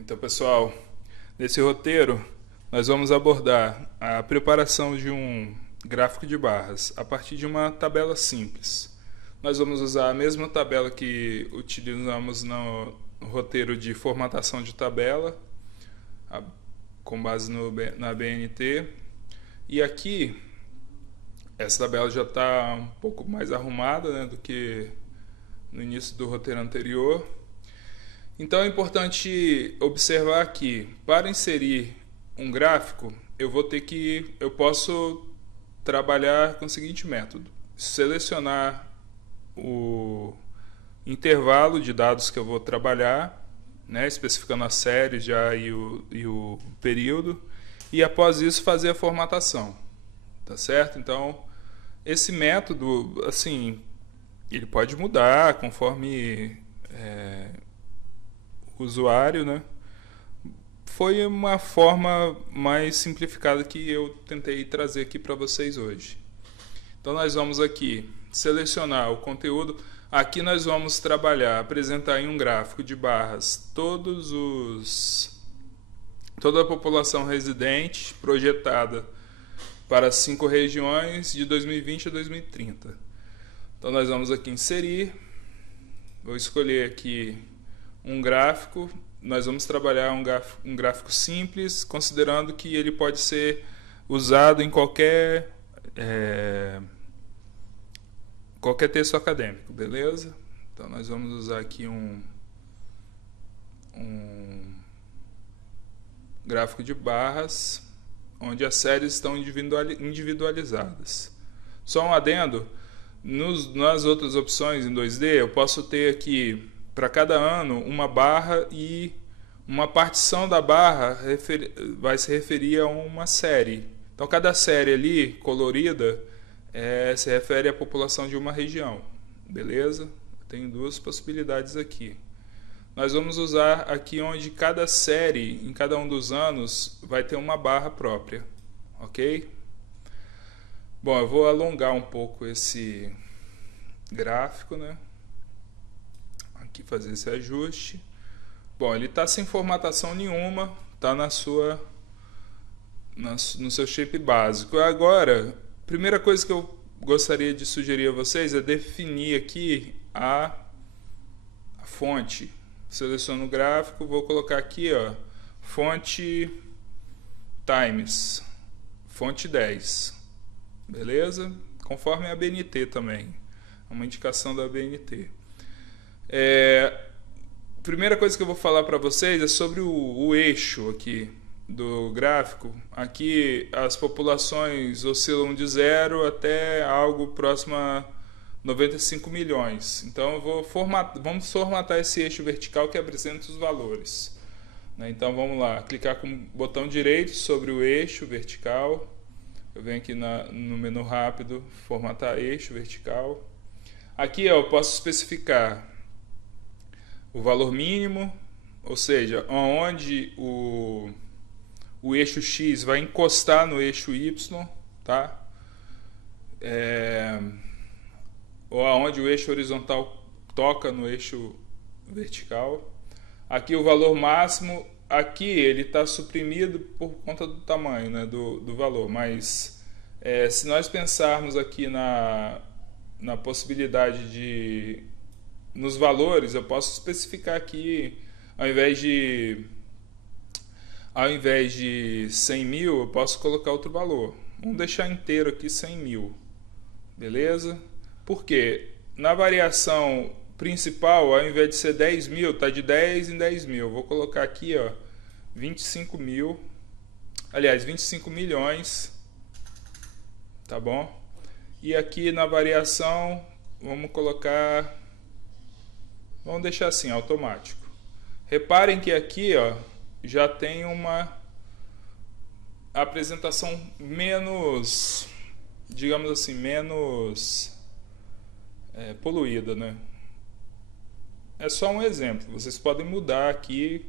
Então, pessoal, nesse roteiro nós vamos abordar a preparação de um gráfico de barras a partir de uma tabela simples. Nós vamos usar a mesma tabela que utilizamos no roteiro de formatação de tabela, com base na BNT. E aqui, essa tabela já está um pouco mais arrumada, né, do que no início do roteiro anterior. Então é importante observar que para inserir um gráfico eu posso trabalhar com o seguinte método: selecionar o intervalo de dados que eu vou trabalhar, né, especificando a série já e o período, e após isso fazer a formatação, tá certo? Então esse método, assim, ele pode mudar conforme o usuário, né? Foi uma forma mais simplificada que eu tentei trazer aqui para vocês hoje. Então nós vamos aqui selecionar o conteúdo. Aqui nós vamos trabalhar, apresentar em um gráfico de barras toda a população residente projetada para as 5 regiões de 2020 a 2030. Então nós vamos aqui inserir, vou escolher aqui um gráfico. Nós vamos trabalhar um gráfico simples, considerando que ele pode ser usado em qualquer texto acadêmico, beleza? Então nós vamos usar aqui um gráfico de barras, onde as séries estão individualizadas. Só um adendo: nas outras opções em 2D, eu posso ter aqui, para cada ano, uma barra, e uma partição da barra vai se referir a uma série. Então cada série ali, colorida, se refere à população de uma região. Beleza? Tem duas possibilidades aqui. Nós vamos usar aqui onde cada série, em cada um dos anos, vai ter uma barra própria. Ok? Bom, eu vou alongar um pouco esse gráfico, né? Aqui fazer esse ajuste. Bom, ele está sem formatação nenhuma, está no seu shape básico. Agora, a primeira coisa que eu gostaria de sugerir a vocês é definir aqui a fonte. Seleciono o gráfico, vou colocar aqui, ó, fonte Times, fonte 10, beleza? Conforme a BNT também, uma indicação da BNT. Primeira coisa que eu vou falar para vocês é sobre o eixo aqui do gráfico. Aqui as populações oscilam de 0 até algo próximo a 95 milhões. Então vamos formatar esse eixo vertical que apresenta os valores. Então vamos lá, clicar com o botão direito sobre o eixo vertical. Eu venho aqui no menu rápido, formatar eixo vertical. Aqui eu posso especificar o valor mínimo, ou seja, onde o eixo X vai encostar no eixo Y, tá? Ou aonde o eixo horizontal toca no eixo vertical. Aqui o valor máximo, aqui ele está suprimido por conta do tamanho, né, do valor, mas se nós pensarmos aqui na possibilidade de nos valores, eu posso especificar aqui, ao invés de 100 mil, eu posso colocar outro valor. Vamos deixar inteiro aqui 100 mil, beleza? Porque na variação principal, ao invés de ser 10 mil, está de 10 em 10 mil. Eu vou colocar aqui, ó, 25 mil, aliás, 25 milhões, tá bom? E aqui na variação, vamos deixar assim, automático. Reparem que aqui, ó, já tem uma apresentação menos, digamos assim, menos poluída, né? É só um exemplo. Vocês podem mudar aqui,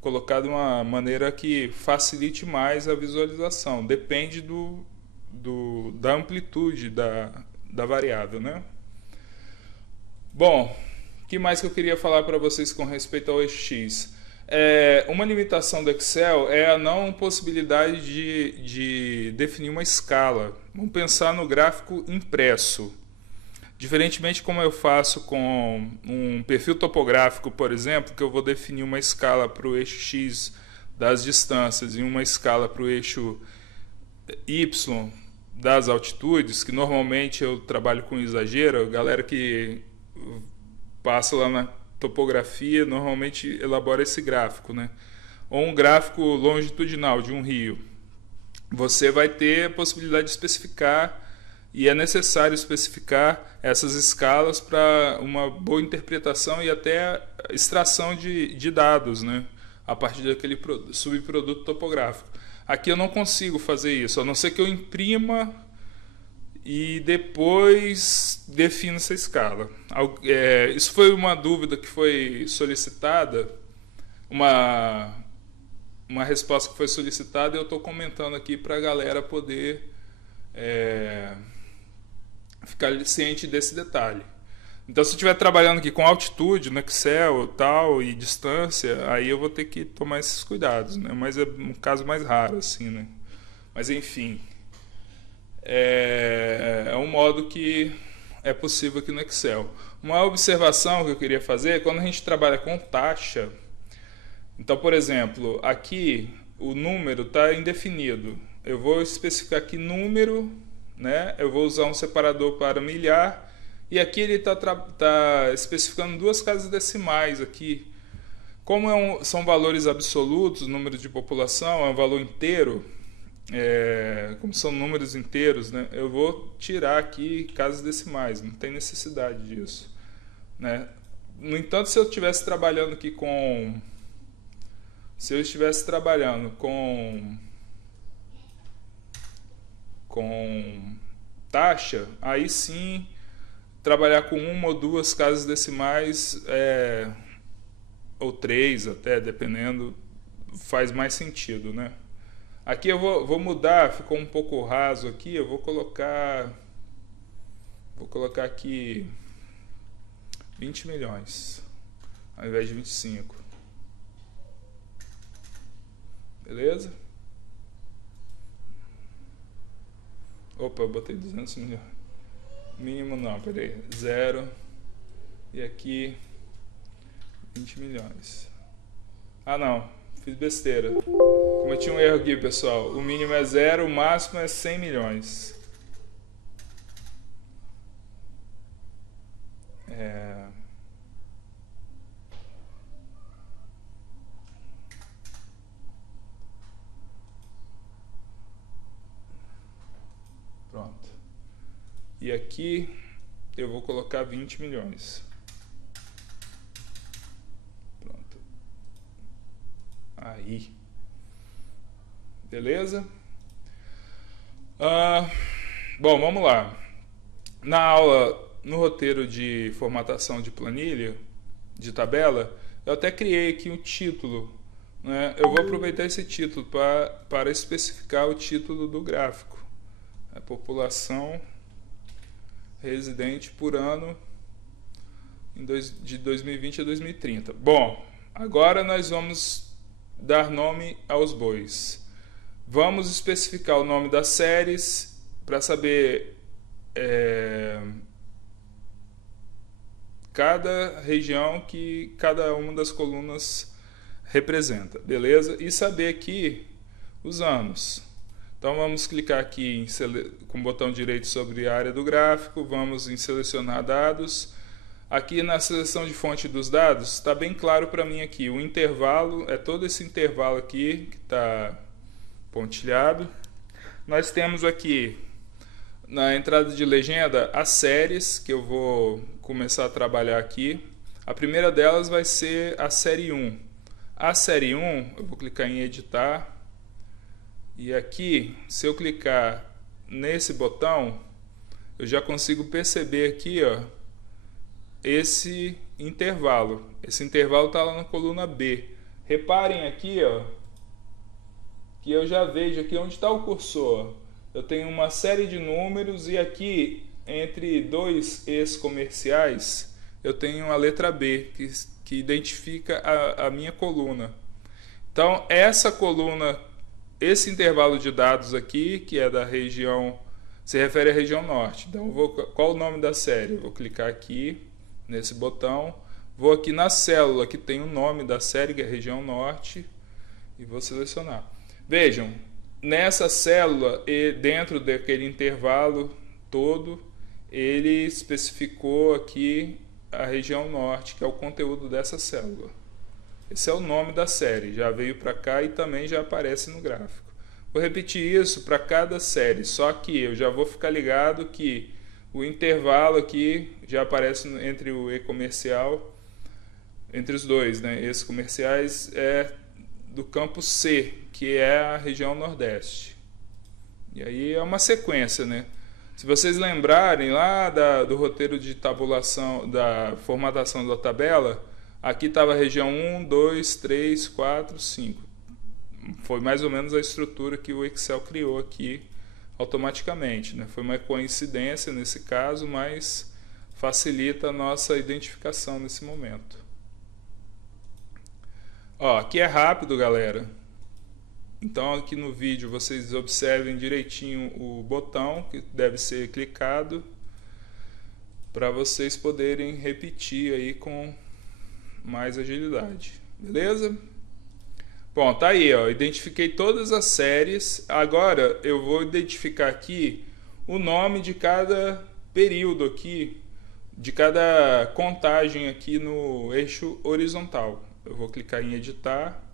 colocar de uma maneira que facilite mais a visualização. Depende da amplitude da variável, né? Bom, o que mais que eu queria falar para vocês com respeito ao eixo X? Uma limitação do Excel é a não possibilidade de definir uma escala. Vamos pensar no gráfico impresso. Diferentemente como eu faço com um perfil topográfico, por exemplo, que eu vou definir uma escala para o eixo X das distâncias e uma escala para o eixo Y das altitudes, que normalmente eu trabalho com exagero, a galera que passa lá na topografia normalmente elabora esse gráfico, né? Ou um gráfico longitudinal de um rio. Você vai ter a possibilidade de especificar, e é necessário especificar essas escalas para uma boa interpretação e até extração de dados, né? A partir daquele subproduto topográfico. Aqui eu não consigo fazer isso, a não ser que eu imprima e depois defino essa escala. Isso foi uma dúvida que foi solicitada, uma resposta que foi solicitada, e eu estou comentando aqui para a galera poder ficar ciente desse detalhe. Então, se eu estiver trabalhando aqui com altitude no Excel tal, e distância, aí eu vou ter que tomar esses cuidados, né? Mas é um caso mais raro, assim, né? Mas, enfim, é um modo que é possível aqui no Excel. Uma observação que eu queria fazer é quando a gente trabalha com taxa. Então, por exemplo, aqui o número está indefinido. Eu vou especificar aqui número, né? Eu vou usar um separador para milhar. E aqui ele está especificando duas casas decimais aqui. Como são valores absolutos, número de população, é um valor inteiro, como são números inteiros, né, eu vou tirar aqui casas decimais, não tem necessidade disso, né? No entanto, se eu estivesse trabalhando aqui com taxa, aí sim trabalhar com uma ou duas casas decimais, ou três até, dependendo, faz mais sentido, né? Aqui eu vou mudar, ficou um pouco raso aqui, eu vou colocar aqui 20 milhões ao invés de 25. Beleza? Opa, eu botei 200 milhões. Mínimo não, peraí, 0 e aqui 20 milhões. Ah não, fiz besteira, cometi um erro aqui, pessoal. O mínimo é 0, o máximo é 100 milhões. Pronto. E aqui eu vou colocar 20 milhões. Pronto. Aí. Beleza? Bom, vamos lá. Na aula, no roteiro de formatação de planilha, de tabela, eu até criei aqui um título, né? Eu vou aproveitar esse título para especificar o título do gráfico. A população residente por ano de 2020 a 2030. Bom, agora nós vamos dar nome aos bois. Vamos especificar o nome das séries para saber cada região que cada uma das colunas representa, beleza? E saber aqui os anos. Então vamos clicar aqui com o botão direito sobre a área do gráfico, vamos em selecionar dados. Aqui na seleção de fonte dos dados, está bem claro para mim aqui, o intervalo, é todo esse intervalo aqui que está pontilhado. Nós temos aqui, na entrada de legenda, as séries, que eu vou começar a trabalhar aqui. A primeira delas vai ser a série 1. A série 1, eu vou clicar em editar. E aqui, se eu clicar nesse botão, eu já consigo perceber aqui, ó, esse intervalo. Esse intervalo está lá na coluna B. Reparem aqui, ó, que eu já vejo aqui onde está o cursor. Eu tenho uma série de números e aqui, entre dois ex comerciais, eu tenho a letra B, que identifica a minha coluna. Então, essa coluna, esse intervalo de dados aqui, que é da região, se refere à região norte. Então, qual o nome da série? Eu vou clicar aqui, nesse botão, vou aqui na célula que tem o nome da série, que é a região norte, e vou selecionar. Vejam, nessa célula, e dentro daquele intervalo todo, ele especificou aqui a região norte, que é o conteúdo dessa célula. Esse é o nome da série, já veio para cá e também já aparece no gráfico. Vou repetir isso para cada série, só que eu já vou ficar ligado que o intervalo aqui já aparece entre o e-comercial, entre os dois, né? Esses comerciais é do campo C, que é a região nordeste. E aí é uma sequência, né? Se vocês lembrarem lá do roteiro de tabulação, da formatação da tabela, aqui estava a região 1, 2, 3, 4, 5. Foi mais ou menos a estrutura que o Excel criou aqui automaticamente, né? Foi uma coincidência nesse caso, mas facilita a nossa identificação nesse momento. Ó, aqui é rápido, galera. Então aqui no vídeo vocês observem direitinho o botão que deve ser clicado para vocês poderem repetir aí com mais agilidade, beleza? Bom, tá aí, ó, identifiquei todas as séries. Agora eu vou identificar aqui o nome de cada período aqui, de cada contagem aqui no eixo horizontal. Eu vou clicar em editar.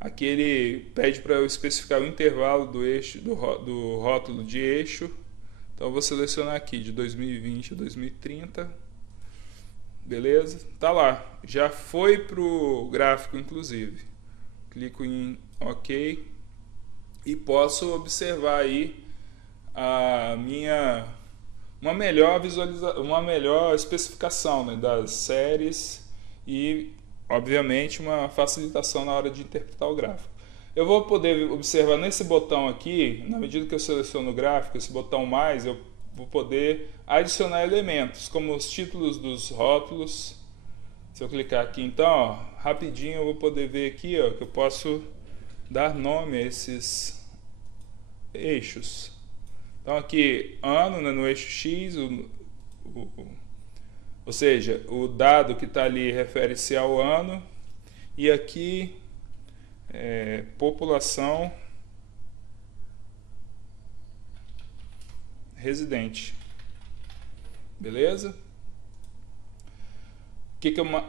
Aqui ele pede para eu especificar o intervalo do eixo, do rótulo de eixo. Então eu vou selecionar aqui de 2020 a 2030. Beleza? Tá lá. Já foi para o gráfico, inclusive. Clico em OK e posso observar aí uma melhor uma melhor especificação, né, das séries e obviamente uma facilitação na hora de interpretar o gráfico. Eu vou poder observar nesse botão aqui, na medida que eu seleciono o gráfico, esse botão mais, eu vou poder adicionar elementos, como os títulos dos rótulos. Se eu clicar aqui então, ó, rapidinho eu vou poder ver aqui, ó, que eu posso dar nome a esses eixos. Então aqui, ano, né, no eixo X, ou seja, o dado que está ali refere-se ao ano, e aqui população residente. Beleza? O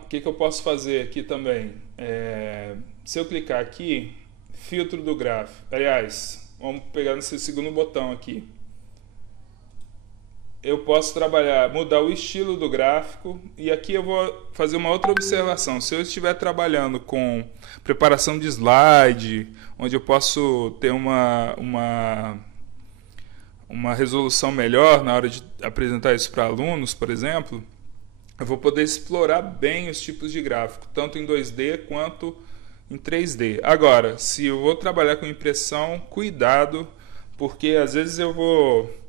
que eu posso fazer aqui também? Se eu clicar aqui, filtro do gráfico. Aliás, vamos pegar nesse segundo botão aqui. Eu posso trabalhar, mudar o estilo do gráfico, e aqui eu vou fazer uma outra observação. Se eu estiver trabalhando com preparação de slide, onde eu posso ter uma resolução melhor na hora de apresentar isso para alunos, por exemplo, eu vou poder explorar bem os tipos de gráfico, tanto em 2D quanto em 3D. Agora, se eu vou trabalhar com impressão, cuidado, porque às vezes eu vou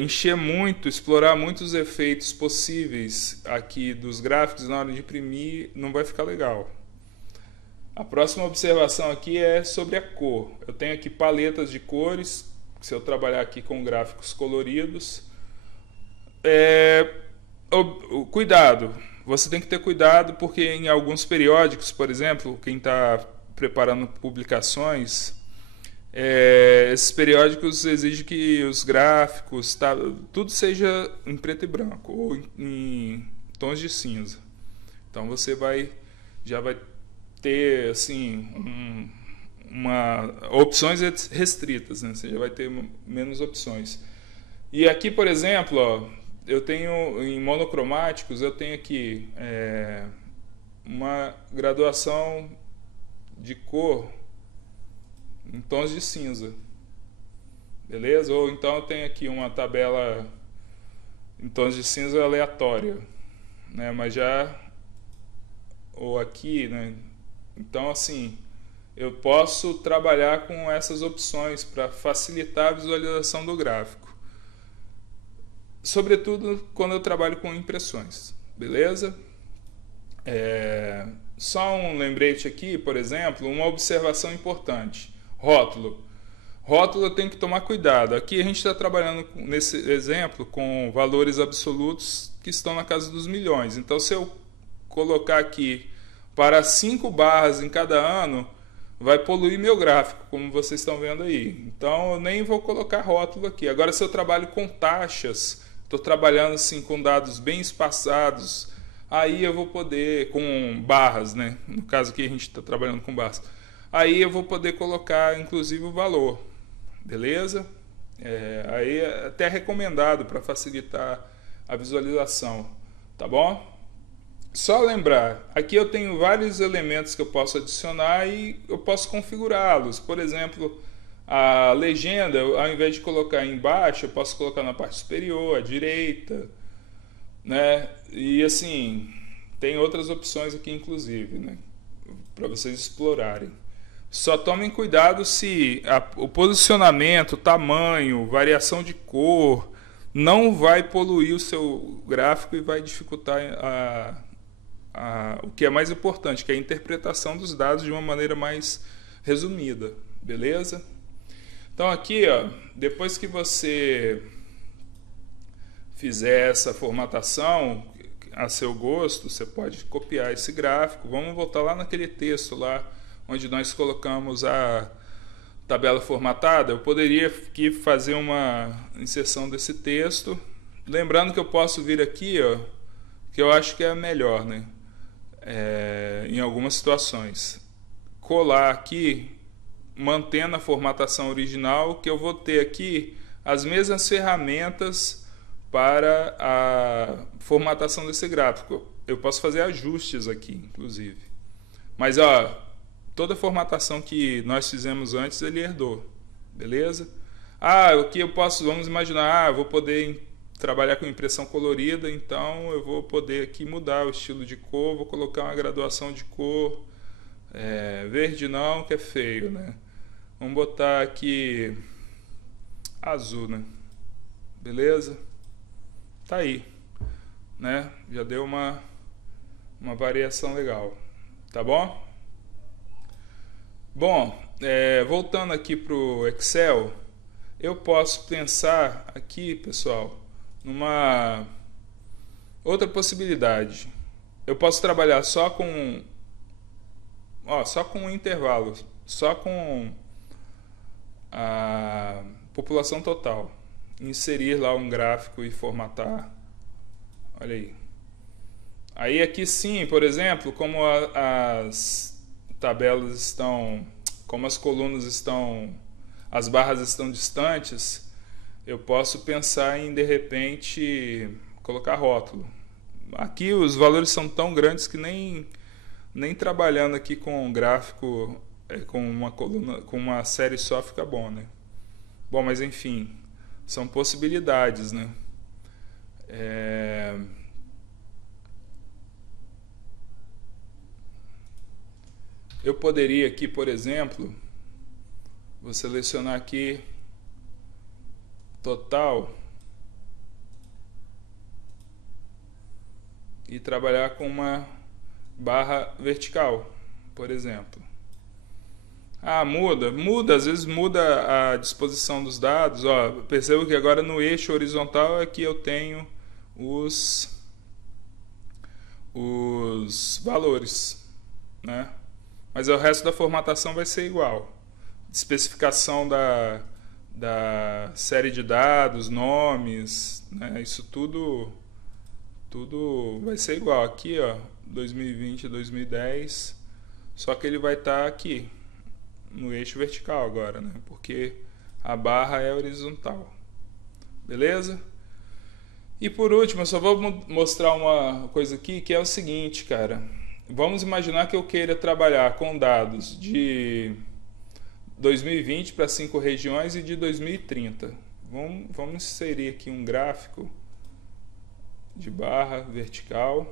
encher muito, explorar muitos efeitos possíveis aqui dos gráficos na hora de imprimir, não vai ficar legal. A próxima observação aqui é sobre a cor. Eu tenho aqui paletas de cores, se eu trabalhar aqui com gráficos coloridos. Cuidado, você tem que ter cuidado porque em alguns periódicos, por exemplo, quem está preparando publicações, esses periódicos exigem que os gráficos, tudo seja em preto e branco ou em tons de cinza. Então você já vai ter assim opções restritas, né? Você já vai ter menos opções. E aqui, por exemplo, ó, eu tenho em monocromáticos, eu tenho aqui uma graduação de cor em tons de cinza, beleza? Ou então eu tenho aqui uma tabela em tons de cinza aleatória, né? Mas ou aqui, né? Então assim, eu posso trabalhar com essas opções para facilitar a visualização do gráfico, sobretudo quando eu trabalho com impressões, beleza? Só um lembrete aqui, por exemplo, uma observação importante. Rótulo. Rótulo tem que tomar cuidado. Aqui a gente está trabalhando, nesse exemplo, com valores absolutos que estão na casa dos milhões. Então, se eu colocar aqui para 5 barras em cada ano, vai poluir meu gráfico, como vocês estão vendo aí. Então, eu nem vou colocar rótulo aqui. Agora, se eu trabalho com taxas, estou trabalhando assim com dados bem espaçados, aí eu vou poder, com barras, né? No caso aqui a gente está trabalhando com barras. Aí eu vou poder colocar, inclusive, o valor. Beleza? Aí é até recomendado para facilitar a visualização. Tá bom? Só lembrar, aqui eu tenho vários elementos que eu posso adicionar e eu posso configurá-los. Por exemplo, a legenda, ao invés de colocar embaixo, eu posso colocar na parte superior, à direita, né? E assim, tem outras opções aqui inclusive, né? Para vocês explorarem. Só tomem cuidado se o posicionamento, tamanho, variação de cor não vai poluir o seu gráfico e vai dificultar o que é mais importante, que é a interpretação dos dados de uma maneira mais resumida, beleza? Então aqui, ó, depois que você fizer essa formatação a seu gosto, você pode copiar esse gráfico. Vamos voltar lá naquele texto lá onde nós colocamos a tabela formatada. Eu poderia aqui fazer uma inserção desse texto, lembrando que eu posso vir aqui, ó, que eu acho que é melhor, né? Em algumas situações, colar aqui, mantendo a formatação original, que eu vou ter aqui as mesmas ferramentas para a formatação desse gráfico. Eu posso fazer ajustes aqui, inclusive. Mas ó, toda a formatação que nós fizemos antes, ele herdou, beleza? O que eu posso, vamos imaginar, eu vou poder trabalhar com impressão colorida, então eu vou poder aqui mudar o estilo de cor, vou colocar uma graduação de cor, verde não, que é feio, né? Vamos botar aqui azul, né? Beleza? Tá aí, né? Já deu uma variação legal, tá bom? Bom, voltando aqui para o Excel, eu posso pensar aqui, pessoal, numa outra possibilidade. Eu posso trabalhar só com um intervalo, só com a população total. Inserir lá um gráfico e formatar. Olha aí. Aí aqui sim, por exemplo, como as tabelas estão, como as colunas estão, as barras estão distantes, eu posso pensar em, de repente, colocar rótulo. Aqui os valores são tão grandes que nem trabalhando aqui com um gráfico, com uma coluna, com uma série só fica bom, né? Bom, mas enfim, são possibilidades, né? Eu poderia aqui, por exemplo, vou selecionar aqui total e trabalhar com uma barra vertical, por exemplo. Muda, às vezes muda a disposição dos dados. Ó, percebo que agora no eixo horizontal aqui eu tenho os valores, né? Mas o resto da formatação vai ser igual. Especificação da série de dados, nomes, né? Isso tudo vai ser igual. Aqui, ó, 2020 2010, só que ele vai estar aqui no eixo vertical agora, né? Porque a barra é horizontal. Beleza? E por último, eu só vou mostrar uma coisa aqui, que é o seguinte, cara. Vamos imaginar que eu queira trabalhar com dados de 2020 para 5 regiões e de 2030. Vamos inserir aqui um gráfico de barra vertical.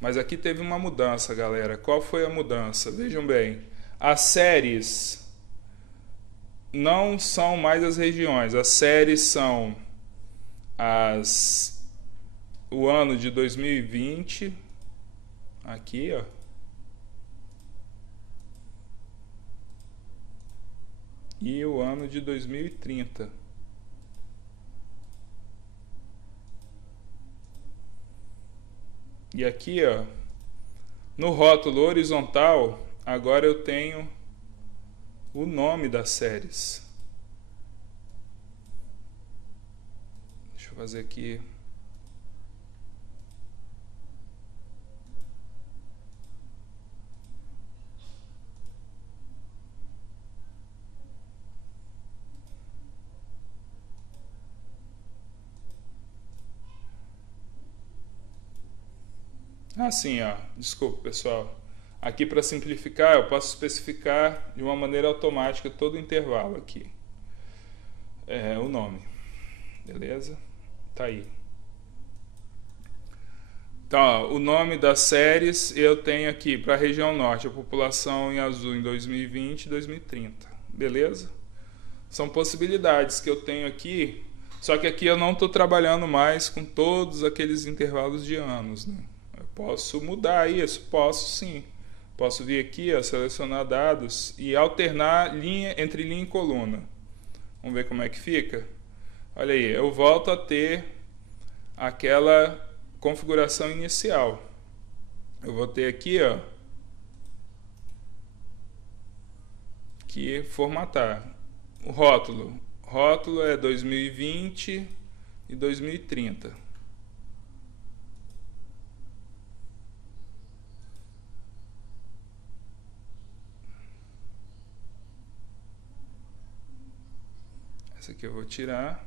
Mas aqui teve uma mudança, galera. Qual foi a mudança? Vejam bem. As séries não são mais as regiões. As séries são o ano de 2020, aqui, ó. E o ano de 2030. E aqui, ó, no rótulo horizontal, agora eu tenho o nome das séries. Deixa eu fazer aqui. Assim, ó, desculpa pessoal, aqui para simplificar eu posso especificar de uma maneira automática todo o intervalo aqui, o nome, beleza? Tá aí. Então, ó, o nome das séries eu tenho aqui para a região norte, a população em azul em 2020 e 2030, beleza? São possibilidades que eu tenho aqui, só que aqui eu não estou trabalhando mais com todos aqueles intervalos de anos, né? Posso mudar isso? Posso sim. Posso vir aqui, ó, selecionar dados e alternar linha entre linha e coluna. Vamos ver como é que fica? Olha aí, eu volto a ter aquela configuração inicial. Eu vou ter aqui, ó, que formatar. O rótulo. Rótulo é 2020 e 2030. Essa aqui eu vou tirar.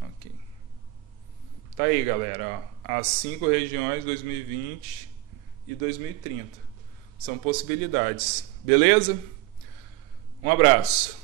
Ok. Tá aí, galera. Ó, as 5 regiões 2020 e 2030. São possibilidades. Beleza? Um abraço.